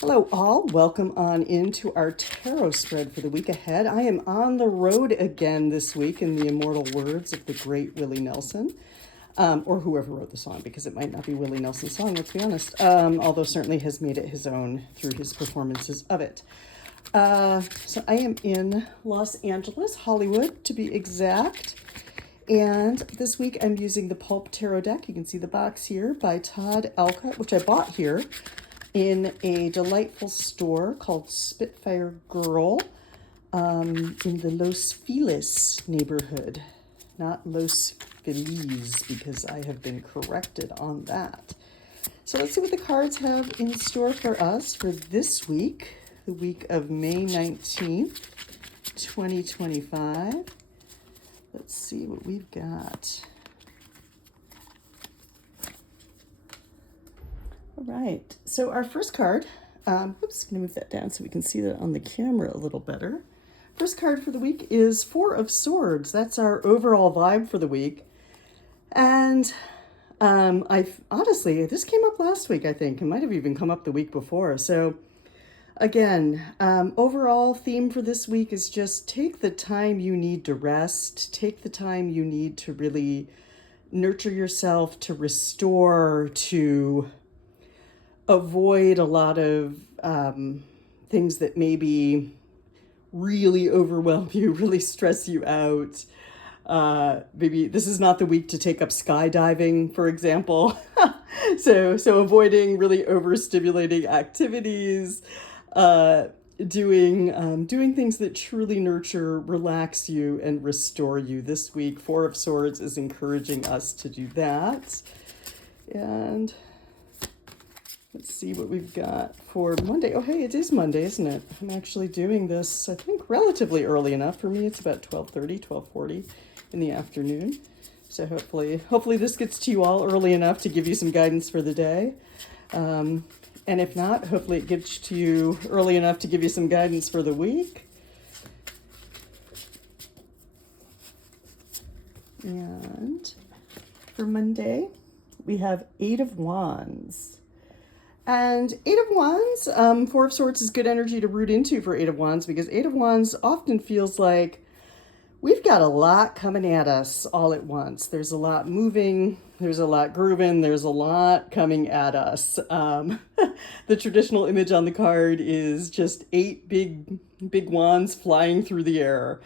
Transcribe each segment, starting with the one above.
Hello, all. Welcome on into our tarot spread for the week ahead. I am on the road again this week, in the immortal words of the great Willie Nelson, or whoever wrote the song, because it might not be Willie Nelson's song, let's be honest, although certainly has made it his own through his performances of it. So I am in Los Angeles, Hollywood to be exact. And this week I'm using the Pulp Tarot deck. You can see the box here by Todd Alcott, which I bought here in a delightful store called Spitfire Girl in the Los Feliz neighborhood. Not Los Feliz, because I have been corrected on that. So let's see what the cards have in store for us for this week, the week of May 19th, 2025. Let's see what we've got. All right, so our first card, oops, gonna move that down so we can see that on the camera a little better. First card for the week is Four of Swords. That's our overall vibe for the week. And honestly, this came up last week, I think. It might have even come up the week before. So again, overall theme for this week is just take the time you need to rest. Take the time you need to really nurture yourself, to restore, to avoid a lot of things that maybe really overwhelm you, really stress you out. Maybe this is not the week to take up skydiving, for example. So avoiding really overstimulating activities, doing things that truly nurture, relax you, and restore you. This week, Four of Swords is encouraging us to do that. And let's see what we've got for Monday. Oh, hey, it is Monday, isn't it? I'm actually doing this, I think, relatively early enough. For me, it's about 12:30, 12:40 in the afternoon. So hopefully this gets to you all early enough to give you some guidance for the day. And if not, hopefully it gets to you early enough to give you some guidance for the week. And for Monday, we have Eight of Wands. And Eight of Wands, Four of Swords is good energy to root into for Eight of Wands, because Eight of Wands often feels like we've got a lot coming at us all at once. There's a lot moving, there's a lot grooving, there's a lot coming at us. The traditional image on the card is just eight big wands flying through the air.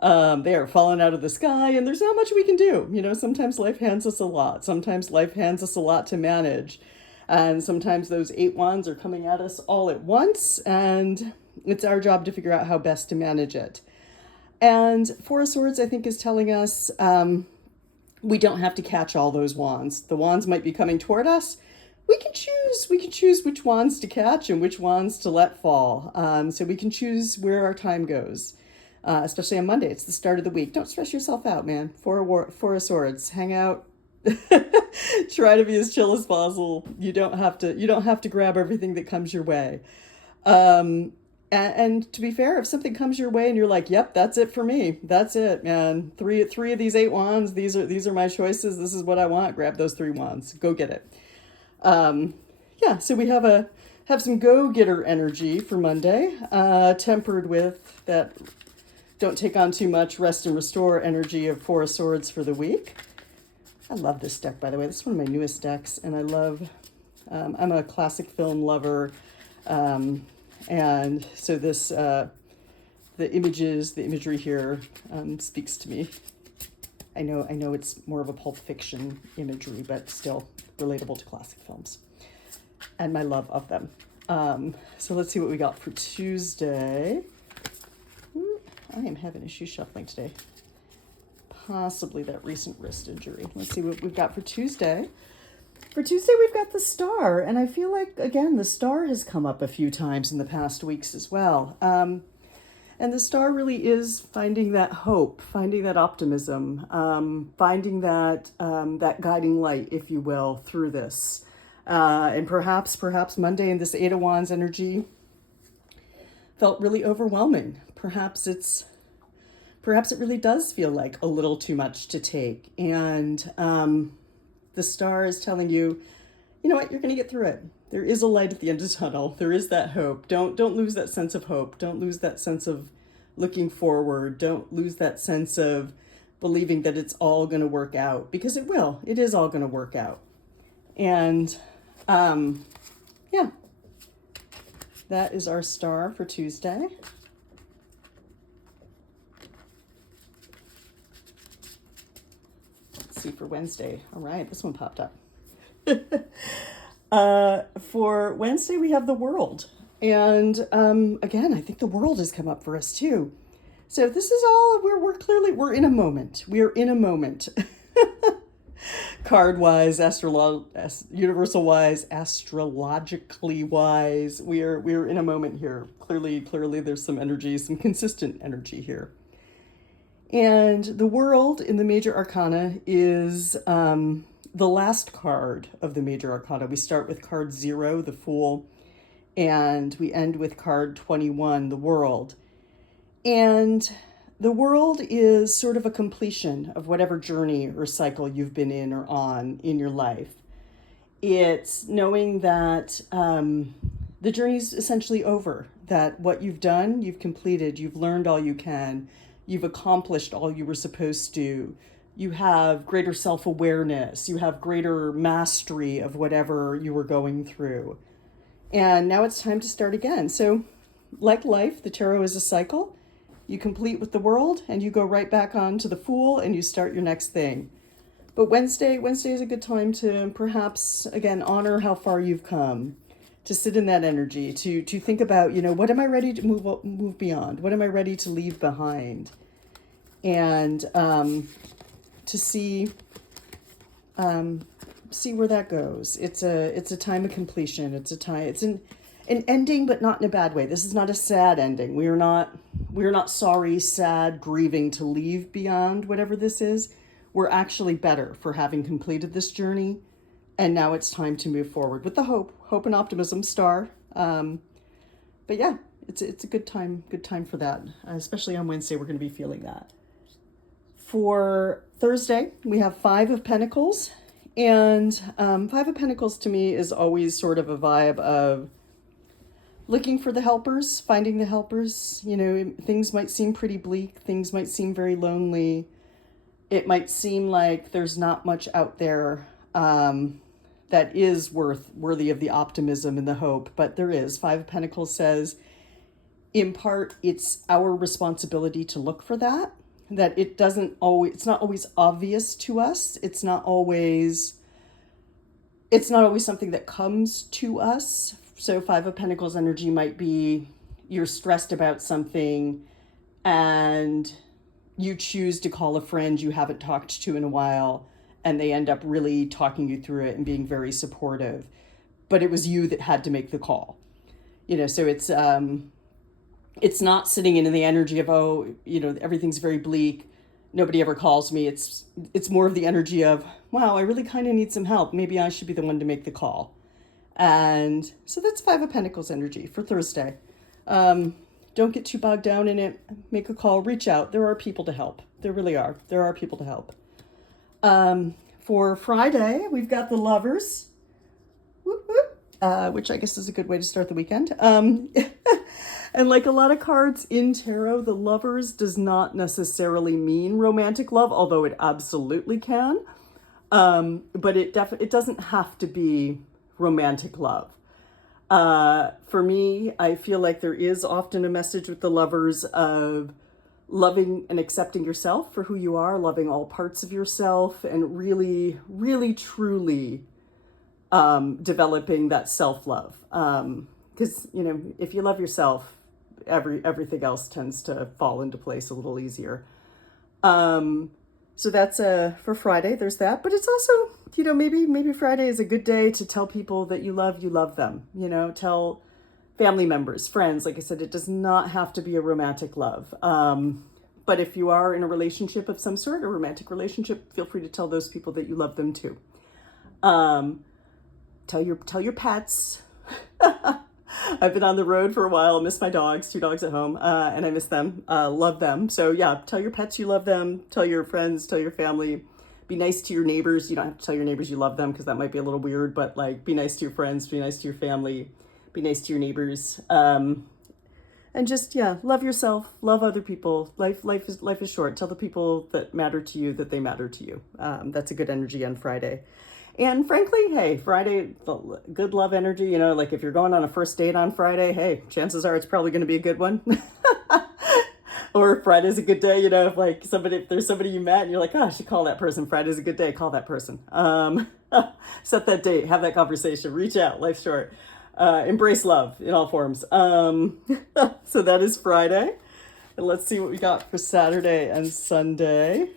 They are falling out of the sky, and there's not much we can do. You know, sometimes life hands us a lot. Sometimes life hands us a lot to manage. And sometimes those eight wands are coming at us all at once, and it's our job to figure out how best to manage it. And Four of Swords, I think, is telling us we don't have to catch all those wands. The wands might be coming toward us. We can choose which wands to catch and which wands to let fall. So we can choose where our time goes, especially on Monday. It's the start of the week. Don't stress yourself out, man. Four of Swords, hang out. Try to be as chill as possible. You don't have to grab everything that comes your way. And to be fair, if something comes your way and you're like, "Yep, that's it for me. That's it, man. Three of these eight wands. These are my choices. This is what I want." Grab those three wands. Go get it. Yeah. So we have some go-getter energy for Monday, tempered with that. Don't take on too much. Rest and restore energy of Four of Swords for the week. I love this deck, by the way. This is one of my newest decks, and I love, I'm a classic film lover, and so this, the imagery here speaks to me. I know it's more of a Pulp Fiction imagery, but still relatable to classic films, and my love of them. So let's see what we got for Tuesday. I am having issues shuffling today. Possibly that recent wrist injury. Let's see what we've got for Tuesday. For Tuesday, we've got the Star, and I feel like, again, the Star has come up a few times in the past weeks as well. And the Star really is finding that hope, finding that optimism, finding that guiding light, if you will, through this. And perhaps Monday in this Eight of Wands energy felt really overwhelming. Perhaps it really does feel like a little too much to take. And the Star is telling you, you know what, you're going to get through it. There is a light at the end of the tunnel. There is that hope. Don't lose that sense of hope. Don't lose that sense of looking forward. Don't lose that sense of believing that it's all going to work out, because it will. It is all going to work out. And yeah, that is our star for Tuesday. Let's see for Wednesday. All right, this one popped up. For Wednesday, we have the world. And again, I think the world has come up for us too. So this is all, we're clearly, we're in a moment. We are in a moment. Card-wise, universal-wise, astrologically wise, we're in a moment here. Clearly, there's some energy, some consistent energy here. And the world in the major arcana is the last card of the major arcana. We start with card 0, the Fool, and we end with card 21, the World. And the world is sort of a completion of whatever journey or cycle you've been in or on in your life. It's knowing that the journey's essentially over, that what you've done, you've completed, you've learned all you can, you've accomplished all you were supposed to, you have greater self-awareness, you have greater mastery of whatever you were going through. And now it's time to start again. So like life, the tarot is a cycle. You complete with the world and you go right back on to the Fool and you start your next thing. But Wednesday is a good time to perhaps, again, honor how far you've come, to sit in that energy, to think about, what am I ready to move beyond? What am I ready to leave behind? And to see where that goes. It's a time of completion. It's an ending, but not in a bad way. This is not a sad ending. We are not sorry, sad, grieving to leave beyond whatever this is. We're actually better for having completed this journey. And now it's time to move forward with the hope and optimism star. But yeah, it's a good time for that. Especially on Wednesday, we're going to be feeling that. For Thursday, we have 5 of Pentacles. And 5 of Pentacles to me is always sort of a vibe of looking for the helpers, finding the helpers. Things might seem pretty bleak. Things might seem very lonely. It might seem like there's not much out there that is worthy of the optimism and the hope, but there is. 5 of Pentacles says, in part, it's our responsibility to look for that it's not always obvious to us. It's not always something that comes to us. So 5 of Pentacles energy might be you're stressed about something and you choose to call a friend you haven't talked to in a while, and they end up really talking you through it and being very supportive. But it was you that had to make the call. So it's not sitting in the energy of, everything's very bleak, nobody ever calls me. It's more of the energy of, wow, I really kind of need some help. Maybe I should be the one to make the call. And so that's 5 of Pentacles energy for Thursday. Don't get too bogged down in it. Make a call, reach out. There are people to help. There really are. There are people to help. For Friday, we've got the Lovers, whoop, whoop, which I guess is a good way to start the weekend. And like a lot of cards in tarot, the Lovers does not necessarily mean romantic love, although it absolutely can. But it doesn't have to be romantic love. For me, I feel like there is often a message with the Lovers of loving and accepting yourself for who you are, loving all parts of yourself, and really, really, truly developing that self-love. Because, if you love yourself, everything else tends to fall into place a little easier. So that's for Friday. There's that. But it's also, maybe Friday is a good day to tell people that you love them. Tell family members, friends. Like I said, it does not have to be a romantic love. But if you are in a relationship of some sort, a romantic relationship, feel free to tell those people that you love them too. Tell your pets. I've been on the road for a while. I miss my dogs, 2 dogs at home, and I miss them, love them. So yeah, tell your pets you love them, tell your friends, tell your family, be nice to your neighbors. You don't have to tell your neighbors you love them because that might be a little weird, but like be nice to your friends, be nice to your family, be nice to your neighbors. And just, yeah, love yourself, love other people. Life is short. Tell the people that matter to you that they matter to you. That's a good energy on Friday. And frankly, hey, Friday, good love energy, you know, like if you're going on a first date on Friday, hey, chances are it's probably going to be a good one. Or Friday's a good day, you know, if there's somebody you met and you're like, oh, I should call that person. Friday's a good day, call that person. Set that date, have that conversation, reach out, life's short. Embrace love in all forms. So that is Friday. And let's see what we got for Saturday and Sunday.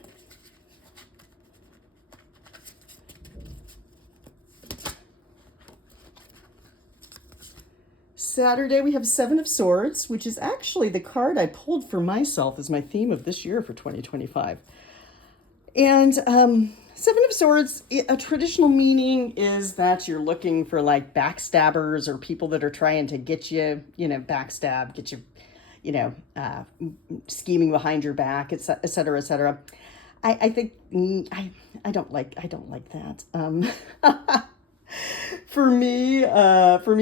Saturday, we have Seven of Swords, which is actually the card I pulled for myself as my theme of this year for 2025. And Seven of Swords, a traditional meaning is that you're looking for like backstabbers or people that are trying to get you, you know, backstab, get you, you know, scheming behind your back, et cetera, et cetera. I think I don't like that. For me,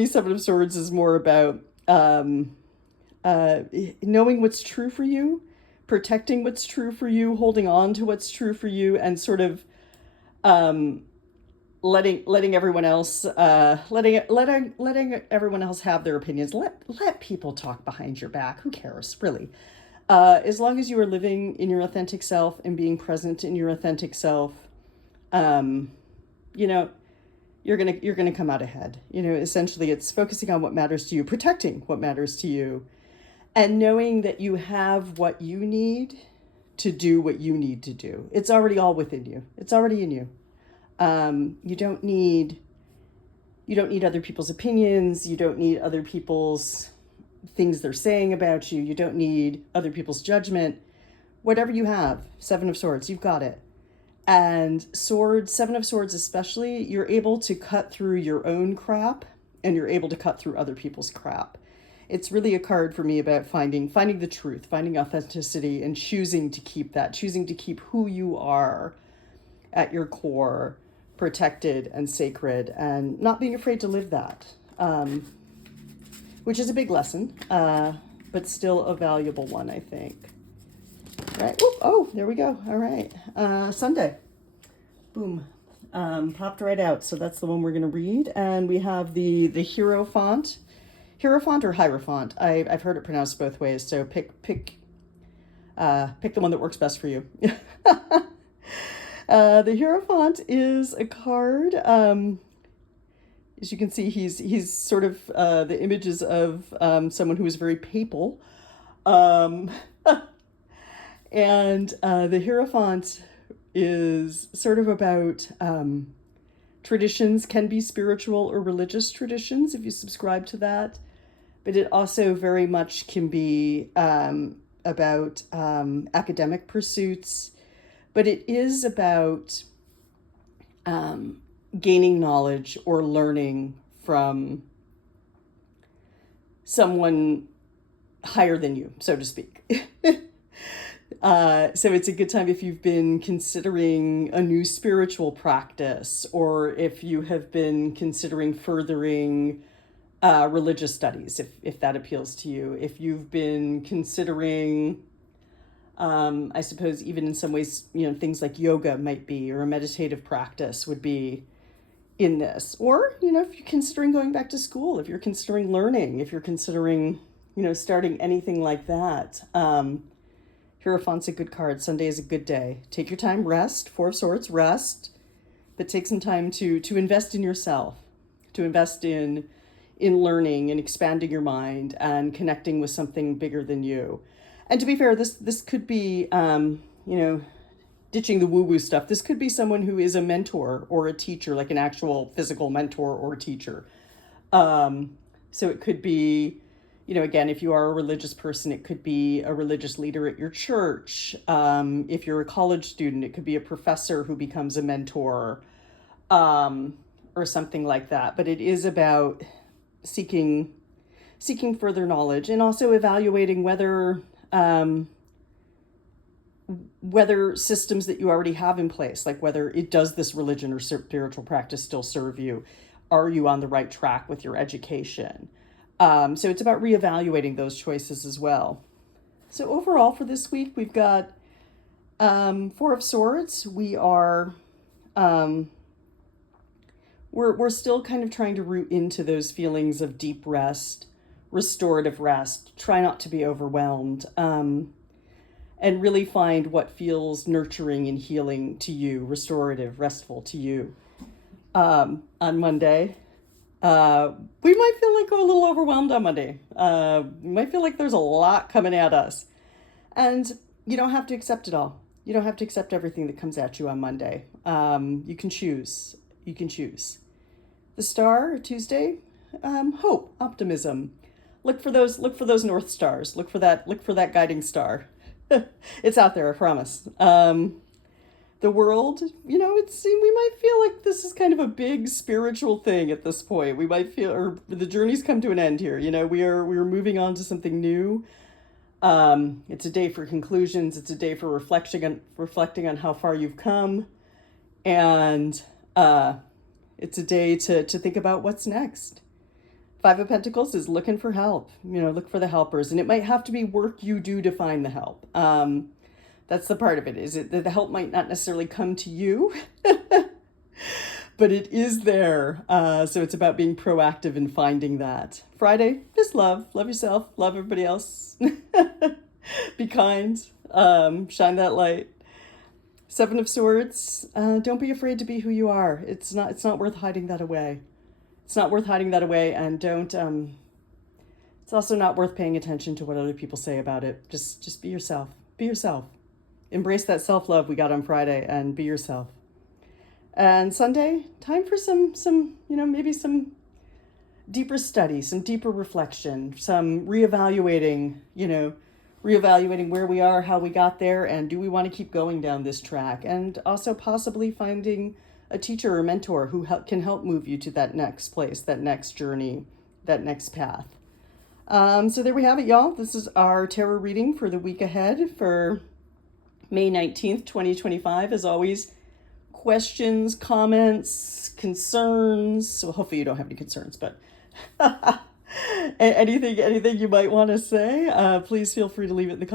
Seven of Swords is more about knowing what's true for you, protecting what's true for you, holding on to what's true for you, and sort of letting everyone else letting everyone else have their opinions. Let people talk behind your back. Who cares, really? As long as you are living in your authentic self and being present in your authentic self, you know, you're gonna come out ahead. You know, essentially it's focusing on what matters to you, protecting what matters to you, and knowing that you have what you need to do what you need to do. It's already all within you. It's already in you. You don't need other people's opinions. You don't need other people's things they're saying about you. You don't need other people's judgment. Whatever you have, Seven of Swords, you've got it. And Seven of Swords especially, you're able to cut through your own crap and you're able to cut through other people's crap. It's really a card for me about finding the truth, finding authenticity, and choosing to keep that, choosing to keep who you are at your core protected and sacred, and not being afraid to live that, which is a big lesson, but still a valuable one, I think. Right. Whoop. Oh, there we go. All right. Sunday. Boom. Popped right out. So that's the one we're going to read. And we have the Hierophant. Hierophant or Hierophant. I've heard it pronounced both ways. So pick the one that works best for you. The Hierophant is a card. As you can see, he's sort of the images of someone who is very papal. And the Hierophant is sort of about traditions, can be spiritual or religious traditions if you subscribe to that. But it also very much can be about academic pursuits. But it is about gaining knowledge or learning from someone higher than you, so to speak. So it's a good time if you've been considering a new spiritual practice, or if you have been considering furthering religious studies, if that appeals to you. If you've been considering, I suppose even in some ways, you know, things like yoga might be, or a meditative practice would be in this. Or, you know, if you're considering going back to school, if you're considering learning, if you're considering, you know, starting anything like that. Hierophant's a good card. Sunday is a good day. Take your time, rest. Four of Swords, rest. But take some time to invest in yourself, to invest in learning and expanding your mind and connecting with something bigger than you. And to be fair, this could be, you know, ditching the woo-woo stuff. This could be someone who is a mentor or a teacher, like an actual physical mentor or teacher. So it could be, you know, again, if you are a religious person, it could be a religious leader at your church. If you're a college student, it could be a professor who becomes a mentor, or something like that. But it is about seeking further knowledge, and also evaluating whether whether systems that you already have in place, like whether it does this religion or spiritual practice still serve you? Are you on the right track with your education? So it's about reevaluating those choices as well. So overall for this week, we've got Four of Swords. We're still kind of trying to root into those feelings of deep rest, restorative rest. Try not to be overwhelmed. And really find what feels nurturing and healing to you, restorative, restful to you. On Monday, we might feel like we're a little overwhelmed on Monday. We might feel like there's a lot coming at us. And you don't have to accept it all. You don't have to accept everything that comes at you on Monday. You can choose. You can choose. The star, Tuesday, hope, optimism. Look for those North Stars. Look for that guiding star. It's out there, I promise. The world, we might feel like this is kind of a big spiritual thing at this point. We might feel, or the journey's come to an end here. We're moving on to something new. It's a day for conclusions. It's a day for reflecting on how far you've come, and it's a day to think about what's next. Five of Pentacles is looking for help. Look for the helpers, and it might have to be work you do to find the help. That's the part of it, is it that the help might not necessarily come to you, but it is there. So it's about being proactive in finding that. Friday, just love yourself, love everybody else. Be kind, shine that light. Seven of Swords, don't be afraid to be who you are. It's not worth hiding that away. It's not worth hiding that away, and don't, it's also not worth paying attention to what other people say about it. Just be yourself. Be yourself. Embrace that self-love we got on Friday and be yourself. And Sunday, time for some maybe some deeper study, some deeper reflection, some reevaluating where we are, how we got there, and do we want to keep going down this track? And also possibly finding a teacher or mentor who can help move you to that next place, that next journey, that next path. So there we have it, y'all. This is our tarot reading for the week ahead for May 19th, 2025. As always, questions, comments, concerns. Well, hopefully you don't have any concerns, but anything you might want to say, please feel free to leave it in the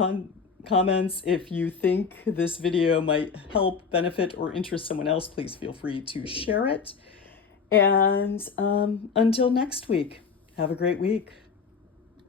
comments. If you think this video might help, benefit, or interest someone else, please feel free to share it. And until next week, have a great week.